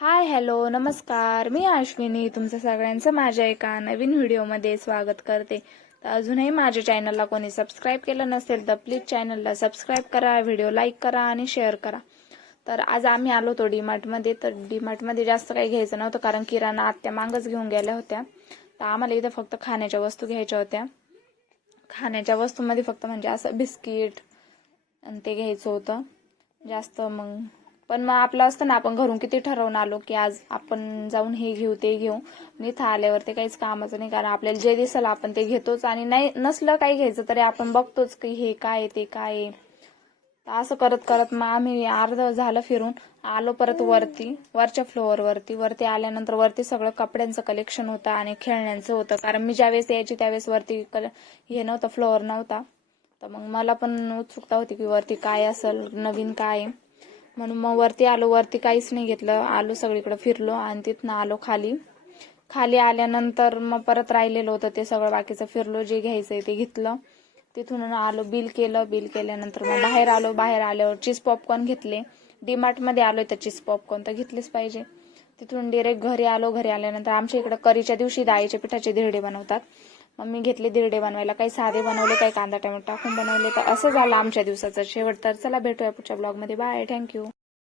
Hi hello नमस्कार, मी अश्विनी तुमचं सगळ्यांचं माझ्या एका नवीन व्हिडिओमध्ये स्वागत करते. तर अजूनही माझ्या चॅनलला कोणी सबस्क्राईब केलं नसेल तर प्लीज चॅनलला सबस्क्राईब करा, व्हिडिओ लाईक करा आणि शेअर करा. तर आज आम्ही आलो होतो डीमार्टमध्ये. तर डीमार्टमध्ये जास्त काही घ्यायचं नव्हतं कारण किराणा आत्या मागच घेऊन गेल्या होत्या. तर आम्हाला इथं फक्त खाण्याच्या वस्तू घ्यायच्या होत्या. खाण्याच्या वस्तूमध्ये फक्त म्हणजे असं बिस्किट आणि ते घ्यायचं होतं जास्त. पण मग आपलं असतं ना, आपण घरून किती ठरवून आलो की आज आपण जाऊन हे घेऊ ते घेऊ, आणि इथं आल्यावर ते काहीच कामाचं नाही. कारण आपल्याला जे दिसेल आपण ते घेतोच, आणि नाही नसलं काही घ्यायचं तरी आपण बघतोच की हे काय ते काय. तर असं करत करत मग आम्ही अर्ध झालं फिरून आलो परत वरच्या फ्लोअरवरती आल्यानंतर वरती सगळं कपड्यांचं कलेक्शन होतं आणि खेळण्यांचं होतं. कारण मी ज्यावेळेस यायची त्यावेळेस वरती हे नव्हतं, फ्लोअर नव्हता. तर मग मला पण उत्सुकता होती की वरती काय असेल, नवीन काय. म्हणून मग वरती आलो. वरती काहीच नाही घेतलं, आलो सगळीकडे फिरलो आणि तिथनं आलो खाली. खाली आल्यानंतर मग परत राहिलेलं होतं ते सगळं बाकीचं फिरलो, जे घ्यायचंय ते घेतलं. तिथून आलो, बिल केल्यानंतर मग बाहेर आलो. बाहेर आल्यावर चीज पॉपकॉर्न घेतले. डीमार्टमध्ये आलोय तर चीज पॉपकॉर्न तर घेतलेच पाहिजे. तिथून डिरेक्ट घरी आलो. घरी आल्यानंतर आमच्या इकडे करीच्या दिवशी डाळीच्या पिठाचे धिरडे बनवतात. मग मी घेतले धिरडे बनवायला. काही साधे बनवले, काही कांदा टोमॅटो टाकून बनवले. तर असं झालं आमच्या दिवसाचं शेवट. तर चला भेटूया पुढच्या ब्लॉगमध्ये. Bye, thank you.